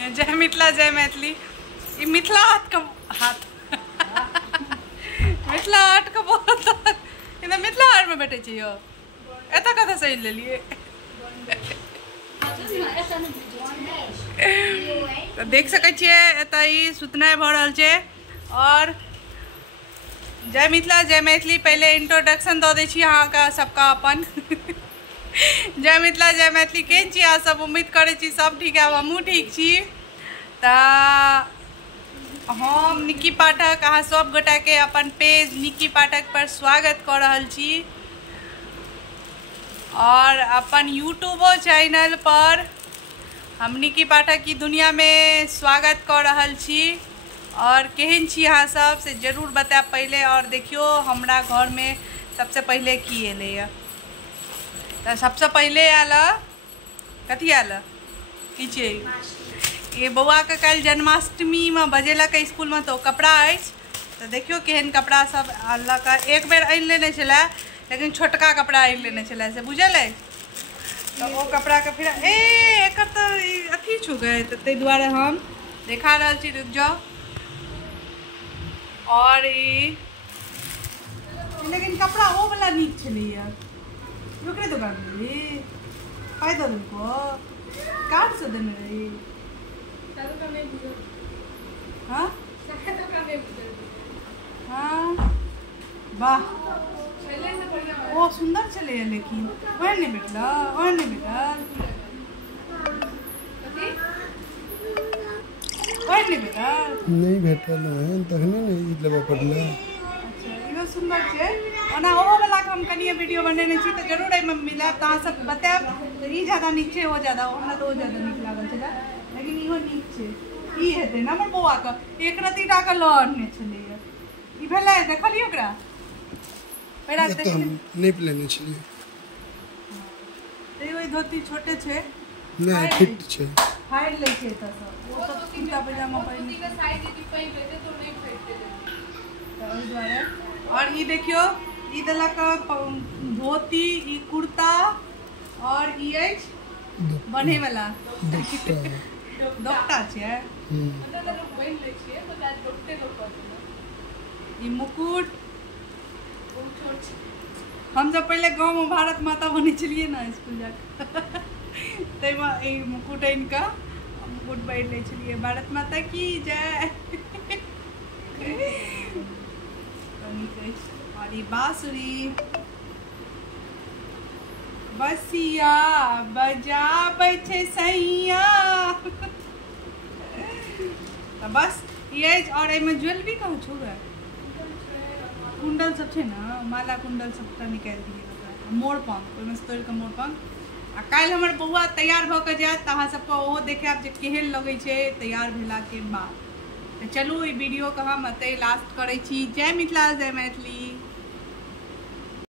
जय मिथिला जय मैथिली। ई मिथिला हाट मिथिला हाट के बहुत इधर मिथिला हाट में बैठे छी यो एता कथा सही ले लिए तो देख सकै छियै एता ई सुतनाय भ रहल छै। और जय मिथिला जय मैथिली पहले इंट्रोडक्शन दऽ दै छी अहाँके सबका अपन जय मिथिला जय मैथिली केहन छी अहाँ सब? उम्मीद करै छी सब ठीक है, हमहूँ ठीक छी। हम निक्की पाठक अहाँ सब गोटा के अपन पेज निक्की पाठक पर स्वागत कर रहल छी और अपन यूट्यूबो चैनल पर हम निक्की पाठक की दुनिया में स्वागत कर रहल छी। और केहन छी अहाँ सब से जरूर बताएब पहले। और देखियो हमरा घर में सबसे पहले की एलैया तो सबसे पहले आयल कथी आयल की छै ये बौआ के कल जन्माष्टमी में बजेलक स्कूल में तो कपड़ा तो देखियो केहन कपड़ा सब आनलक। एक बेर आनि लेने छलै लेकिन छोटका कपड़ा आनि लेने छलै से बुझल है तो वो कपड़ा के फिर एकर तो अथी छू गए तो ते दुआरे हम देखा रहल छी, रुक जाओ। और लेकिन कपड़ा वो वाला नीक छलैया ओकरे दुकान में पाई दो तुमको कार्ड से देने रही। हाँ हाँ वाह वो सुंदर चले लेकिन वह नहीं बेटा वह नहीं बेटा वह नहीं बेटा नहीं भेटल है तखने नहीं लेबा पड़ला। अच्छा इहो सुंदर छै ओना ओहो वाला के हम कनिए वीडियो बनेने छी तो जरूर एमे मिलाब त अहाँ सब बताएब तो ई ज्यादा नीक छै ओ ज्यादा हमरा तो ज्यादा नीक लागल छला लेकिन इहो नीक छै। ई हेतै ना हमर बौआ के एक रति टा के लड़ने छलैया ई भेलै देखलियै ओकरा पैरा तो हम नहीं लेने छलिए ते ओइ धोती छोटे छै नहीं फिट छै फाड़ ले छै त सब वो सब कुर्ता पजामा पहिन के साइज यदि पहिन लेते तो नहीं फाड़ते तो ओइ दुआरे। और ई देखियो ई देलक धोती ई कुर्ता और ई अछि बने वाला दोपटा छै मतलब लोग पहिन ले छिए तो आज दोपटे लोग कहते ई मुकुट बहुत छोट हम जब पहले गांव में भारत माता बने चलिए ना स्कूल जाके तैमे ई मुकुट इनका मुकुट पहिन ले चलिए भारत माता की जय। और ई बांसुरी बसिया बजाबै छै सैया तो बस ये और एमे ज्वेलरी कहूँ छू गे कुंडल सब छै ना माला कुंडल सबटा निकाल दिए मोर पंख ओहिमे से तोड़ के मोर पंख आ काल्हि हमर बौआ तैयार भऽ के जायत तऽ अहाँ सबके ओहो देखायब जे केहन लगै छै तैयार भेला के बाद। तो चलू ई वीडियो के हम एतै लास्ट करै छी। जय मिथिला जय मैथिली।